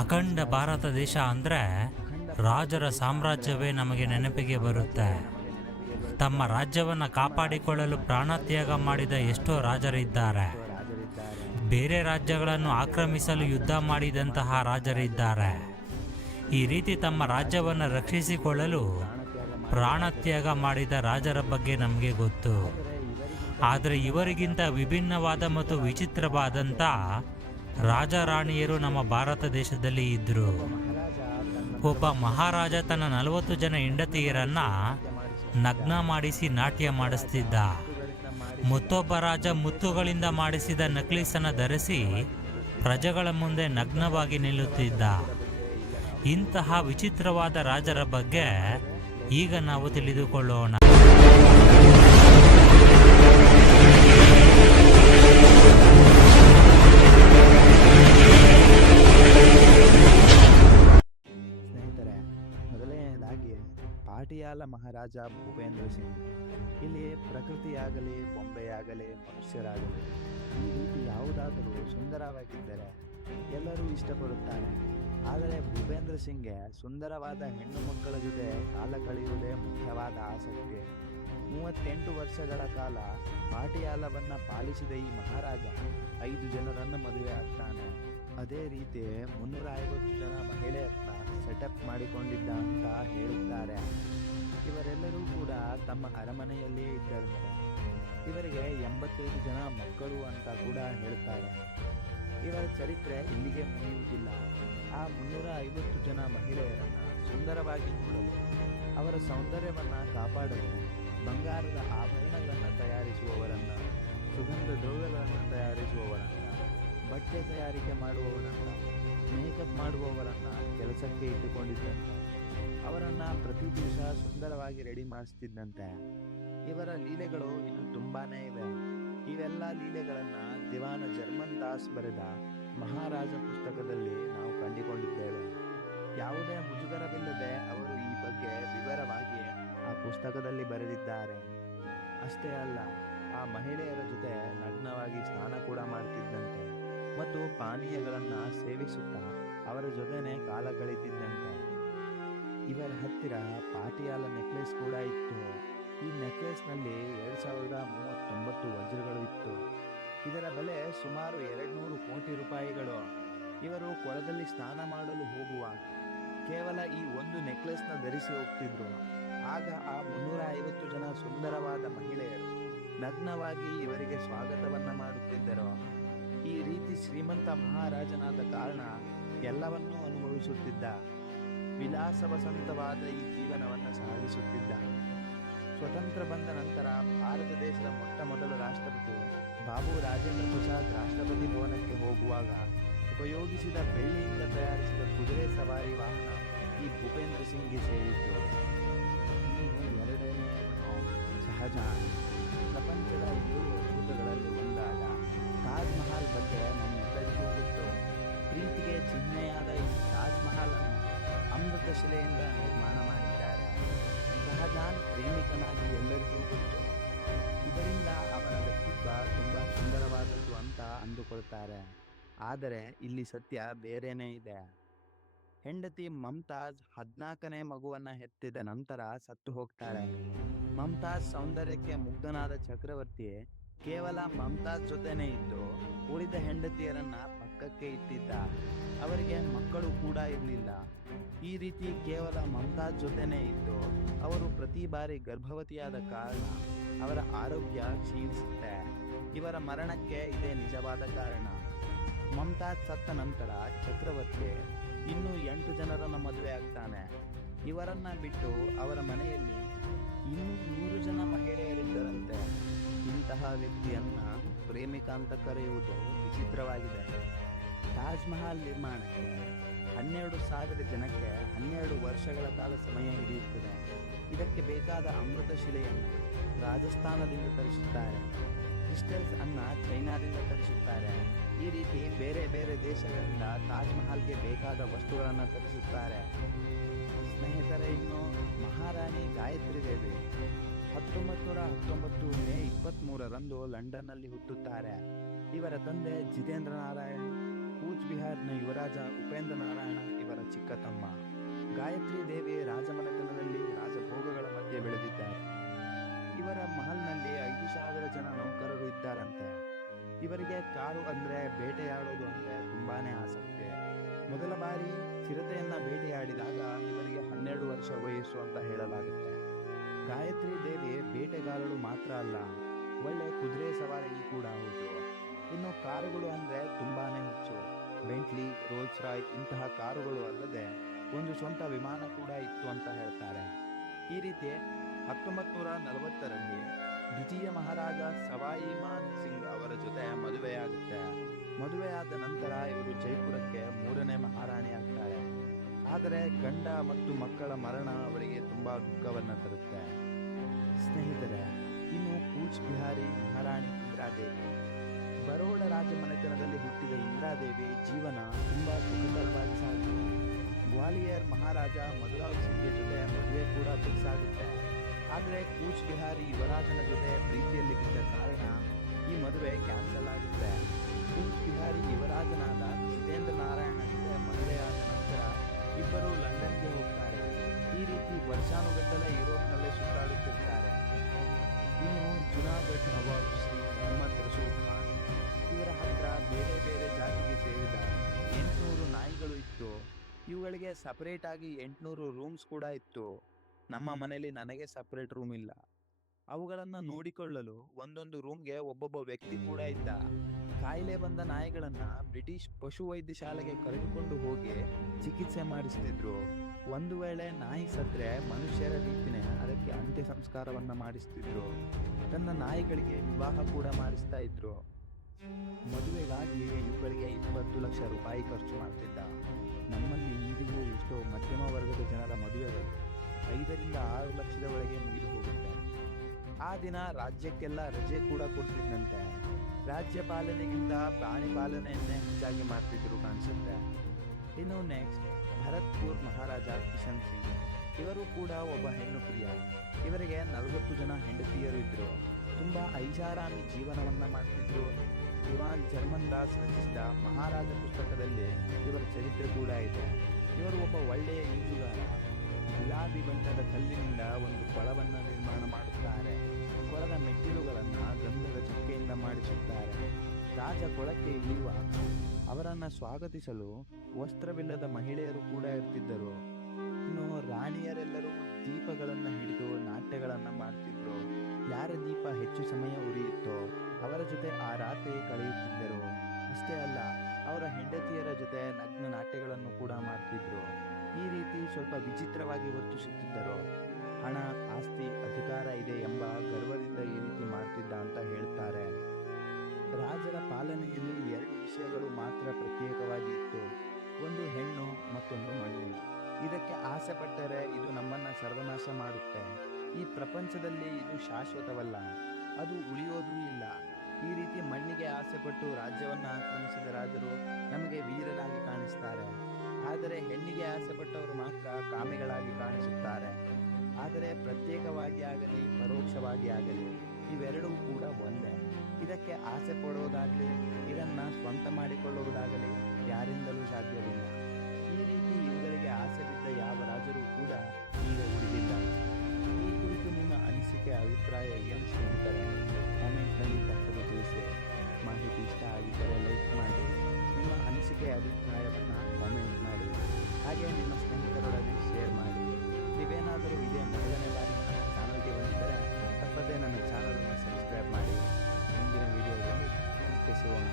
ಅಖಂಡ ಭಾರತ ದೇಶ ಅಂದರೆ ರಾಜರ ಸಾಮ್ರಾಜ್ಯವೇ ನಮಗೆ ನೆನಪಿಗೆ ಬರುತ್ತೆ. ತಮ್ಮ ರಾಜ್ಯವನ್ನು ಕಾಪಾಡಿಕೊಳ್ಳಲು ಪ್ರಾಣತ್ಯಾಗ ಮಾಡಿದ ಎಷ್ಟೋ ರಾಜರಿದ್ದಾರೆ. ಬೇರೆ ರಾಜ್ಯಗಳನ್ನು ಆಕ್ರಮಿಸಲು ಯುದ್ಧ ಮಾಡಿದಂತಹ ರಾಜರಿದ್ದಾರೆ. ಈ ರೀತಿ ತಮ್ಮ ರಾಜ್ಯವನ್ನು ರಕ್ಷಿಸಿಕೊಳ್ಳಲು ಪ್ರಾಣತ್ಯಾಗ ಮಾಡಿದ ರಾಜರ ಬಗ್ಗೆ ನಮಗೆ ಗೊತ್ತು. ಆದರೆ ಇವರಿಗಿಂತ ವಿಭಿನ್ನವಾದ ಮತ್ತು ವಿಚಿತ್ರವಾದಂಥ ರಾಜರಾಣಿಯರು ನಮ್ಮ ಭಾರತ ದೇಶದಲ್ಲಿ ಇದ್ದರು. ಒಬ್ಬ ಮಹಾರಾಜ ತನ್ನ 40 ಜನ ಹೆಂಡತಿಯರನ್ನ ನಗ್ನ ಮಾಡಿಸಿ ನಾಟ್ಯ ಮಾಡಿಸ್ತಿದ್ದ. ಮತ್ತೊಬ್ಬ ರಾಜ ಮುತ್ತುಗಳಿಂದ ಮಾಡಿಸಿದ ನಕ್ಲಿಸನ್ನು ಧರಿಸಿ ಪ್ರಜೆಗಳ ಮುಂದೆ ನಗ್ನವಾಗಿ ನಿಲ್ಲುತ್ತಿದ್ದ. ಇಂತಹ ವಿಚಿತ್ರವಾದ ರಾಜರ ಬಗ್ಗೆ ಈಗ ನಾವು ತಿಳಿದುಕೊಳ್ಳೋಣ. ಸ್ನೇಹಿತರೆ, ಮೊದಲನೆಯದಾಗಿ ಪಾಟಿಯಾಲ ಮಹಾರಾಜ ಭೂಪೇಂದ್ರ ಸಿಂಗ್. ಇಲ್ಲಿ ಪ್ರಕೃತಿಯಾಗಲಿ, ಬೊಂಬೆಯಾಗಲಿ, ಮನುಷ್ಯರಾಗಲಿ ಈ ರೀತಿ ಯಾವುದಾದರೂ ಸುಂದರವಾಗಿದ್ದರೆ ಎಲ್ಲರೂ ಇಷ್ಟಪಡುತ್ತಾರೆ. ಆದರೆ ಭೂಪೇಂದ್ರ ಸಿಂಗ್ಗೆ ಸುಂದರವಾದ ಹೆಣ್ಣು ಮಕ್ಕಳ ಜೊತೆ ಕಾಲ ಕಳೆಯುವುದೇ ಮುಖ್ಯವಾದ ಆಸಕ್ತಿ. 38 ವರ್ಷಗಳ ಕಾಲ ಪಾಟಿಯಾಲವನ್ನ ಪಾಲಿಸಿದ ಈ ಮಹಾರಾಜ 5 ಜನರನ್ನು ಮದುವೆ ಆಗ್ತಾನೆ. ಅದೇ ರೀತಿ 350 ಜನ ಮಹಿಳೆಯರನ್ನ ಸೆಟಪ್ ಮಾಡಿಕೊಂಡಿದ್ದ ಅಂತ ಹೇಳುತ್ತಾರೆ. ಇವರೆಲ್ಲರೂ ಕೂಡ ತಮ್ಮ ಅರಮನೆಯಲ್ಲಿಯೇ ಇದ್ದರಂತೆ. ಇವರಿಗೆ 85 ಜನ ಮಕ್ಕಳು ಅಂತ ಕೂಡ ಹೇಳ್ತಾರೆ. ಇವರ ಚರಿತ್ರೆ ಇಲ್ಲಿಗೆ ಮುಗಿಯುವುದಿಲ್ಲ. ಆ 350 ಜನ ಮಹಿಳೆಯರನ್ನ ಸುಂದರವಾಗಿ ನೋಡಲು, ಅವರ ಸೌಂದರ್ಯವನ್ನ ಕಾಪಾಡಲು ಬಂಗಾರದ ಆಭರಣಗಳನ್ನು ತಯಾರಿಸುವವರನ್ನ, ಸುಗಂಧ ದ್ರವ್ಯಗಳನ್ನು ತಯಾರಿಸುವವರನ್ನ, ಬಟ್ಟೆ ತಯಾರಿಕೆ ಮಾಡುವವರನ್ನ, ಮೇಕಪ್ ಮಾಡುವವರನ್ನ ಕೆಲಸಕ್ಕೆ ಇಟ್ಟುಕೊಂಡಿದ್ದಂತೆ. ಅವರನ್ನ ಪ್ರತಿ ದಿವಸ ಸುಂದರವಾಗಿ ರೆಡಿ ಮಾಡಿಸ್ತಿದ್ದಂತೆ. ಇವರ ಲೀಲೆಗಳು ಇನ್ನು ತುಂಬಾನೇ ಇವೆ. ಇವೆಲ್ಲ ಲೀಲೆಗಳನ್ನ ದಿವಾನ ಜರ್ಮನ್ ದಾಸ್ ಬರೆದ ಮಹಾರಾಜ ಪುಸ್ತಕದಲ್ಲಿ ನಾವು ಕಂಡುಕೊಂಡಿದ್ದೇವೆ. ಯಾವುದೇ ಮುಜುಗರವಿಲ್ಲದೆ ಅವರು ಈ ಬಗ್ಗೆ ವಿವರವಾಗಿ ಆ ಪುಸ್ತಕದಲ್ಲಿ ಬರೆದಿದ್ದಾರೆ. ಅಷ್ಟೇ ಅಲ್ಲ, ಆ ಮಹಿಳೆಯರ ಜೊತೆ ನಗ್ನವಾಗಿ ಸ್ನಾನ ಕೂಡ ಮಾಡ್ತಿದ್ದಂತೆ ಮತ್ತು ಪಾನೀಯಗಳನ್ನ ಸೇವಿಸುತ್ತಾ ಅವರ ಜೊತೆನೆ ಕಾಲ ಕಳೀತಿದ್ದಂತೆ. ಇವರ ಹತ್ತಿರ ಪಾಟಿಯಾಲ ನೆಕ್ಲೆಸ್ ಕೂಡ ಇತ್ತು. ಈ ನೆಕ್ಲೆಸ್ನಲ್ಲಿ 2039 ವಜ್ರಗಳು ಇತ್ತು. ಇದರ ಬೆಲೆ ಸುಮಾರು 200 ಕೋಟಿ ರೂಪಾಯಿಗಳು. ಇವರು ಕೊಳದಲ್ಲಿ ಸ್ನಾನ ಮಾಡಲು ಹೋಗುವಾಗ ಕೇವಲ ಈ ಒಂದು ನೆಕ್ಲೆಸ್ನ ಧರಿಸಿ ಹೋಗ್ತಿದ್ರು. ಆಗ ಆ 350 ಜನ ಸುಂದರವಾದ ಮಹಿಳೆಯರು ನಗ್ನವಾಗಿ ಇವರಿಗೆ ಸ್ವಾಗತವನ್ನ ಮಾಡುತ್ತಿದ್ದರು. ಈ ರೀತಿ ಶ್ರೀಮಂತ ಮಹಾರಾಜನಾದ ಕಾರಣ ಎಲ್ಲವನ್ನೂ ಅನುಭವಿಸುತ್ತಿದ್ದ. ವಿಲಾಸ ವಸಂತವಾದ ಈ ಜೀವನವನ್ನು ಸಾಗಿಸುತ್ತಿದ್ದ. ಸ್ವತಂತ್ರ ಬಂದ ನಂತರ ಭಾರತ ದೇಶದ ಮೊಟ್ಟ ಮೊದಲ ರಾಷ್ಟ್ರಪತಿ ಬಾಬು ರಾಜೇಂದ್ರ ಪ್ರಸಾದ್ ರಾಷ್ಟ್ರಪತಿ ಭವನಕ್ಕೆ ಹೋಗುವಾಗ ಉಪಯೋಗಿಸಿದ ಬೆಳ್ಳಿಯಿಂದ ತಯಾರಿಸಿದ ಕುದುರೆ ಸವಾರಿ ವಾಹನ ಈ ಭೂಪೇಂದ್ರ ಸಿಂಗ್ಗೆ ಸೇರಿತ್ತು. ಎರಡನೆಯವನು ಶಹಜಾನ್. ಪ್ರಪಂಚದ 7 ಅದ್ಭುತಗಳಲ್ಲಿ ಒಂದಾದ ತಾಜ್ ಮಹಲ್ ಬಗ್ಗೆ ನಮ್ಮೆಲ್ಲರಿಗೂ ಗೊತ್ತು. ಪ್ರೀತಿಗೆ ಚಿಹ್ನೆಯಾದ ಈ ತಾಜ್ ಮಹಲ್ ಅನ್ನು ಅಮೃತ ಶಿಲೆಯಿಂದ ನಿರ್ಮಾಣ ಮಾಡಿದ್ದಾರೆ. ಶಹಜಾನ್ ಪ್ರೇಮಿಕನಾಗಿ ಎಲ್ಲರಿಗೂ ಗೊತ್ತು. ಇದರಿಂದ ಅವನ ವ್ಯಕ್ತಿತ್ವ ತುಂಬಾ ಸುಂದರವಾದದ್ದು ಅಂತ ಅಂದುಕೊಳ್ತಾರೆ. ಆದರೆ ಇಲ್ಲಿ ಸತ್ಯ ಬೇರೆನೇ ಇದೆ. ಹೆಂಡತಿ ಮಮ್ತಾಜ್ 14ನೇ ಮಗುವನ್ನ ಹೆತ್ತಿದ ನಂತರ ಸತ್ತು ಹೋಗ್ತಾರೆ. ಮಮ್ತಾಜ್ ಸೌಂದರ್ಯಕ್ಕೆ ಮುಗ್ಧನಾದ ಚಕ್ರವರ್ತಿ ಕೇವಲ ಮಮ್ತಾಜ್ ಜೊತೆನೇ ಇದ್ದು ಉಳಿದ ಹೆಂಡತಿಯರನ್ನ ಪಕ್ಕಕ್ಕೆ ಇಟ್ಟಿದ್ದ. ಅವರಿಗೆ ಮಕ್ಕಳು ಕೂಡ ಇರಲಿಲ್ಲ. ಈ ರೀತಿ ಕೇವಲ ಮಮ್ತಾಜ್ ಜೊತೆನೇ ಇದ್ದು ಅವರು ಪ್ರತಿ ಬಾರಿ ಗರ್ಭವತಿಯಾದ ಕಾರಣ ಅವರ ಆರೋಗ್ಯ ಕ್ಷೀಣಿಸುತ್ತೆ. ಇವರ ಮರಣಕ್ಕೆ ಇದೇ ನಿಜವಾದ ಕಾರಣ. ಮಮ್ತಾಜ್ ಸತ್ತ ನಂತರ ಚಕ್ರವರ್ತಿ ಇನ್ನೂ 8 ಜನರನ್ನ ಮದುವೆ ಆಗ್ತಾನೆ. ಇವರನ್ನ ಬಿಟ್ಟು ಅವರ ಮನೆಯಲ್ಲಿ ಇನ್ನೂ 100 ಜನ ಮಹಿಳೆಯರಿದ್ದರಂತೆ. ಇಂತಹ ವ್ಯಕ್ತಿಯನ್ನ ಪ್ರೇಮಿಕ ಅಂತ ಕರೆಯುವುದು ವಿಚಿತ್ರವಾಗಿದೆ. ತಾಜ್ ಮಹಲ್ ನಿರ್ಮಾಣಕ್ಕೆ 12,000 ಜನಕ್ಕೆ 12 ವರ್ಷಗಳ ಕಾಲ ಸಮಯ ಹಿಡಿಯುತ್ತದೆ. ಇದಕ್ಕೆ ಬೇಕಾದ ಅಮೃತ ಶಿಲೆಯನ್ನು ರಾಜಸ್ಥಾನದಿಂದ ತರಿಸುತ್ತಾರೆ. ಕ್ರಿಸ್ಟಲ್ಸ್ ಅನ್ನ ಚೈನಾದಿಂದ ತರಿಸುತ್ತಾರೆ. ಈ ರೀತಿ ಬೇರೆ ಬೇರೆ ದೇಶಗಳಿಂದ ತಾಜ್ ಮಹಲ್ಗೆ ಬೇಕಾದ ವಸ್ತುಗಳನ್ನು ತರಿಸುತ್ತಾರೆ. ಸ್ನೇಹಿತರೆ, ಇನ್ನು ಮಹಾರಾಣಿ ಗಾಯತ್ರಿ ದೇವಿ 1919 ಮೇ 23ರಂದು ಲಂಡನ್ನಲ್ಲಿ ಹುಟ್ಟುತ್ತಾರೆ. ಇವರ ತಂದೆ ಜಿತೇಂದ್ರ ನಾರಾಯಣ್ ಕೂಚ್ಬಿಹಾರ್ನ ಯುವರಾಜ ಉಪೇಂದ್ರ ನಾರಾಯಣ ಇವರ ಚಿಕ್ಕ ತಮ್ಮ. ಗಾಯತ್ರಿ ದೇವಿ ರಾಜಮನೆತನದಲ್ಲಿ ರಾಜಭೋಗಗಳ ಮಧ್ಯೆ ಬೆಳೆದಿದ್ದಾರೆ. ಇವರ ಮಹಲ್ನಲ್ಲಿ 5,000 ಜನ ನೌಕರರು ಇದ್ದಾರಂತೆ. ಇವರಿಗೆ ಕಾರು ಅಂದ್ರೆ ಬೇಟೆಯಾಡೋದು ಅಂದ್ರೆ ತುಂಬಾನೇ ಆಸಕ್ತಿ. ಮೊದಲ ಬಾರಿ ಚಿರತೆಯನ್ನ ಬೇಟೆಯಾಡಿದಾಗ ಇವರಿಗೆ 12 ವರ್ಷ ವಯಸ್ಸು ಅಂತ ಹೇಳಲಾಗುತ್ತೆ. ಗಾಯತ್ರಿ ದೇವಿ ಬೇಟೆಗಾರರು ಮಾತ್ರ ಅಲ್ಲ, ಒಳ್ಳೆ ಕುದುರೆ ಸವಾರಿ ಕೂಡ ಹೌದು. ಇನ್ನು ಕಾರುಗಳು ಅಂದ್ರೆ ತುಂಬಾನೇ ಹುಚ್ಚು. ಬೆಂಟ್ಲಿ, ರೋಲ್ಸ್ ರಾಯ್ ಇಂತಹ ಕಾರುಗಳು ಅಲ್ಲದೆ ಒಂದು ಸ್ವಂತ ವಿಮಾನ ಕೂಡ ಇತ್ತು ಅಂತ ಹೇಳ್ತಾರೆ. ಈ ರೀತಿ 1940ರಲ್ಲಿ ದ್ವಿತೀಯ ಮಹಾರಾಜ ಸವಾಯಿ ಮಾನ್ ಸಿಂಗ್ ಅವರ ಜೊತೆ ಮದುವೆಯಾಗುತ್ತೆ. ಮದುವೆಯಾದ ನಂತರ ಇವರು ಜೈಪುರಕ್ಕೆ 3ನೇ ಮಹಾರಾಣಿ ಆಗ್ತಾರೆ. ಆದರೆ ಗಂಡ ಮತ್ತು ಮಕ್ಕಳ ಮರಣ ಅವರಿಗೆ ತುಂಬಾ ದುಃಖವನ್ನ ತರುತ್ತೆ. ಸ್ನೇಹಿತರೆ, ಇನ್ನು ಕೂಚ್ ಬಿಹಾರಿ ಮಹಾರಾಣಿ ಇಂದ್ರಾದೇವಿ. ಬರೋಡ ರಾಜಮನೆತನದಲ್ಲಿ ಹುಟ್ಟಿದ ಇಂದ್ರಾದೇವಿ ಜೀವನ ತುಂಬಾ ಸುಖಕರವಾಗಿ ಸಾಗಿದೆ. ಗ್ವಾಲಿಯರ್ ಮಹಾರಾಜ ಮಧುರಾವ್ ಸಿಂಗ್ ಜೊತೆ ಮದುವೆ ಕೂಡ ಫಿಕ್ಸ್ ಆಗುತ್ತೆ. ಆದರೆ ಕೂಚ್ ಬಿಹಾರಿ ಯುವರಾಜನ ಜೊತೆ ಪ್ರೀತಿಯಲ್ಲಿ ಬಿದ್ದ ಕಾರಣ ಈ ಮದುವೆ ಕ್ಯಾನ್ಸಲ್ ಆಗುತ್ತೆ. ಕೂಚ್ ಬಿಹಾರಿ ಯುವರಾಜನಾದ ಜಿತೇಂದ್ರ ನಾರಾಯಣ ಜೊತೆ ಮದುವೆಯಾದ ನಂತರ ಇಬ್ಬರು ಲಂಡನ್ಗೆ ಹೋಗ್ತಾರೆ. ಈ ರೀತಿ ವರ್ಷಾನುಗಟ್ಟಲೆ ಯುರೋಪ್ನಲ್ಲೇ ಸುತ್ತಾಡುತ್ತಿರ್ತಾರೆ. ಇನ್ನು ಜುನಾಗಢ್ ನವಾಬ್ ಶ್ರೀ ಮೊಹಮ್ಮದ್ ರಸೂಲ್ ಖಾನ್ ಇವರ ಹತ್ರ ಬೇರೆ ಬೇರೆ ಜಾತಿಗೆ ಸೇರಿದ 800 ನಾಯಿಗಳು ಇತ್ತು. ಇವುಗಳಿಗೆ ಸಪರೇಟ್ ಆಗಿ 800 ರೂಮ್ಸ್ ಕೂಡ ಇತ್ತು. ನಮ್ಮ ಮನೆಯಲ್ಲಿ ನನಗೆ ಸಪರೇಟ್ ರೂಮ್ ಇಲ್ಲ. ಅವುಗಳನ್ನು ನೋಡಿಕೊಳ್ಳಲು ಒಂದೊಂದು ರೂಮ್ಗೆ ಒಬ್ಬೊಬ್ಬ ವ್ಯಕ್ತಿ ಕೂಡ ಇದ್ದ. ಕಾಯಿಲೆ ಬಂದ ನಾಯಿಗಳನ್ನ ಬ್ರಿಟಿಷ್ ಪಶು ವೈದ್ಯಶಾಲೆಗೆ ಕರೆದುಕೊಂಡು ಹೋಗಿ ಚಿಕಿತ್ಸೆ ಮಾಡಿಸ್ತಿದ್ರು. ಒಂದು ವೇಳೆ ನಾಯಿ ಸತ್ರೆ ಮನುಷ್ಯರ ರೀತಿನೇ ಅದಕ್ಕೆ ಅಂತ್ಯ ಸಂಸ್ಕಾರವನ್ನ ಮಾಡಿಸ್ತಿದ್ರು. ತನ್ನ ನಾಯಿಗಳಿಗೆ ವಿವಾಹ ಕೂಡ ಮಾಡಿಸ್ತಾ ಇದ್ರು. ಮದುವೆಗಾಗಿ ಇವುಗಳಿಗೆ 20 ಲಕ್ಷ ರೂಪಾಯಿ ಖರ್ಚು ಮಾಡ್ತಿದ್ದ. ನಮ್ಮಲ್ಲಿ ಈಗಿಗೂ ಎಷ್ಟೋ ಮಧ್ಯಮ ವರ್ಗದ ಜನರ ಮದುವೆಗಳು 5 ರಿಂದ 6 ಲಕ್ಷದವರೆಗೆ ಮುಗಿದು ಹೋಗುತ್ತೆ. ಆ ದಿನ ರಾಜ್ಯಕ್ಕೆಲ್ಲ ರಜೆ ಕೂಡ ಕೊಡ್ತಿದ್ದಂತೆ. ರಾಜ್ಯ ಪಾಲನೆಗಿಂತ ಪ್ರಾಣಿ ಪಾಲನೆಯನ್ನೇ ಹೆಚ್ಚಾಗಿ ಮಾಡ್ತಿದ್ರು ಕಾಣಿಸುತ್ತೆ. ಇನ್ನು ನೆಕ್ಸ್ಟ್ ಭರತ್ಪುರ್ ಮಹಾರಾಜ ಕಿಶನ್ ಸಿಂಗ್. ಇವರು ಕೂಡ ಒಬ್ಬ ಹೆಣ್ಣು ಪ್ರಿಯ. ಇವರಿಗೆ 40 ಜನ ಹೆಂಡತಿಯರು ಇದ್ರು. ತುಂಬಾ ಐಷಾರಾಮಿ ಜೀವನವನ್ನ ಮಾಡ್ತಿದ್ರು. ಇವಾನ್ ಜರ್ಮನ್ ದಾಸ್ ರಚಿಸಿದ ಮಹಾರಾಜ ಪುಸ್ತಕದಲ್ಲಿ ಇವರ ಚರಿತ್ರೆ ಕೂಡ ಇದೆ. ಇವರು ಒಬ್ಬ ಒಳ್ಳೆಯ ಈಜುಗಾರ. ಗುಲಾಬಿ ಬಣ್ಣದ ಕಲ್ಲಿನಿಂದ ಒಂದು ಕೊಳವನ್ನು ನಿರ್ಮಾಣ ಮಾಡುತ್ತಾರೆ. ಕೊಳದ ಮೆಟ್ಟಿಲುಗಳನ್ನು ಗಂಧದ ಚಕ್ಕೆಯಿಂದ ಮಾಡಿಸುತ್ತಾರೆ. ರಾಜ ಕೊಳಕ್ಕೆ ಇಳಿಯುವಾಗ ಅವರನ್ನ ಸ್ವಾಗತಿಸಲು ವಸ್ತ್ರವಿಲ್ಲದ ಮಹಿಳೆಯರು ಕೂಡ ಇರ್ತಿದ್ದರು. ಇನ್ನು ರಾಣಿಯರೆಲ್ಲರೂ ದೀಪಗಳನ್ನು ಹಿಡಿದು ನಾಟ್ಯಗಳನ್ನ ಮಾಡ್ತಿದ್ರು. ಯಾರ ದೀಪ ಹೆಚ್ಚು ಸಮಯ ಉರಿಯುತ್ತೋ ಅವರ ಜೊತೆ ಆ ರಾತ್ರಿ ಕಳೆಯುತ್ತಿದ್ದರು. ಅಷ್ಟೇ ಅಲ್ಲ, ಅವರ ಹೆಂಡತಿಯರ ಜೊತೆ ನಗ್ನ ನಾಟ್ಯಗಳನ್ನು ಕೂಡ ಮಾಡ್ತಿದ್ರು. ಈ ರೀತಿ ಸ್ವಲ್ಪ ವಿಚಿತ್ರವಾಗಿ ವರ್ತಿಸುತ್ತಿದ್ದರು. ಹಣ, ಆಸ್ತಿ, ಅಧಿಕಾರ ಇದೆ ಎಂಬ ಗರ್ವದಿಂದ ಈ ರೀತಿ ಮಾಡ್ತಿದ್ದ ಅಂತ ಹೇಳ್ತಾರೆ. ರಾಜರ ಪಾಲನೆಯಲ್ಲಿ 2 ವಿಷಯಗಳು ಮಾತ್ರ ಪ್ರತ್ಯೇಕವಾಗಿ ಇತ್ತು. ಒಂದು ಹೆಣ್ಣು, ಮತ್ತೊಂದು ಮಣ್ಣು. ಇದಕ್ಕೆ ಆಸೆ ಪಟ್ಟರೆ ಇದು ನಮ್ಮನ್ನ ಸರ್ವನಾಶ ಮಾಡುತ್ತೆ. ಈ ಪ್ರಪಂಚದಲ್ಲಿ ಇದು ಶಾಶ್ವತವಲ್ಲ, ಅದು ಉಳಿಯೋದೂ ಇಲ್ಲ. ಈ ರೀತಿ ಮಣ್ಣಿಗೆ ಆಸೆ ಪಟ್ಟು ರಾಜ್ಯವನ್ನ ಆಕ್ರಮಿಸಿದ ರಾಜರು ನಮಗೆ ವೀರರಾಗಿ ಕಾಣಿಸ್ತಾರೆ. ಆದರೆ ಹೆಣ್ಣಿಗೆ ಆಸೆ ಪಟ್ಟವರು ಮಾತ್ರ ಕಾಮಿಗಳಾಗಿ ಕಾಣಿಸುತ್ತಾರೆ. ಆದರೆ ಪ್ರತ್ಯೇಕವಾಗಿ ಆಗಲಿ ಪರೋಕ್ಷವಾಗಿ ಆಗಲಿ ಇವೆರಡೂ ಕೂಡ ಒಂದೇ. ಇದಕ್ಕೆ ಆಸೆ ಪಡೋದಾಗಲಿ ಇದನ್ನ ಸ್ವಂತ ಮಾಡಿಕೊಳ್ಳುವುದಾಗಲಿ ಯಾರಿಂದಲೂ ಸಾಧ್ಯವಿಲ್ಲ. ಈ ರೀತಿ ಇವುಗಳಿಗೆ ಆಸೆ ಬಿದ್ದ ಯಾವ ರಾಜರು ಕೂಡ ಈಗ ಉಳಿದಿಲ್ಲ. ಈ ಕುರಿತು ನಿಮ್ಮ ಅನಿಸಿಕೆ, ಅಭಿಪ್ರಾಯ ಏನು ಸ್ನೇಹಿತರೆ? ಕಾಮೆಂಟ್ನಲ್ಲಿ ತಪ್ಪದೆ ತಿಳಿಸಿ. ಮಾಹಿತಿ ಇಷ್ಟ ಆಗಿದ್ದರೆ ಲೈಕ್ ಮಾಡಿ, ನಿಮ್ಮ ಅನಿಸಿಕೆ ಅಭಿಪ್ರಾಯವನ್ನು ಕಾಮೆಂಟ್ ಮಾಡಿ, ಹಾಗೆ ನಿಮ್ಮ ಸ್ನೇಹಿತರೊಡನೆ ಶೇರ್ ಮಾಡಿ. ನೀವೇನಾದರೂ ಇದೇ ಮೊದಲನೇ ಬಾರಿ ನನ್ನ ಚಾನಲ್ಗೆ ಬಂದಿದ್ದರೆ ತಪ್ಪದೇ ನನ್ನ ಚಾನಲನ್ನು ಸಬ್ಸ್ಕ್ರೈಬ್ ಮಾಡಿ. ಮುಂದಿನ ವಿಡಿಯೋದಲ್ಲಿ ಮತ್ತೆ ಸಿಗೋಣ.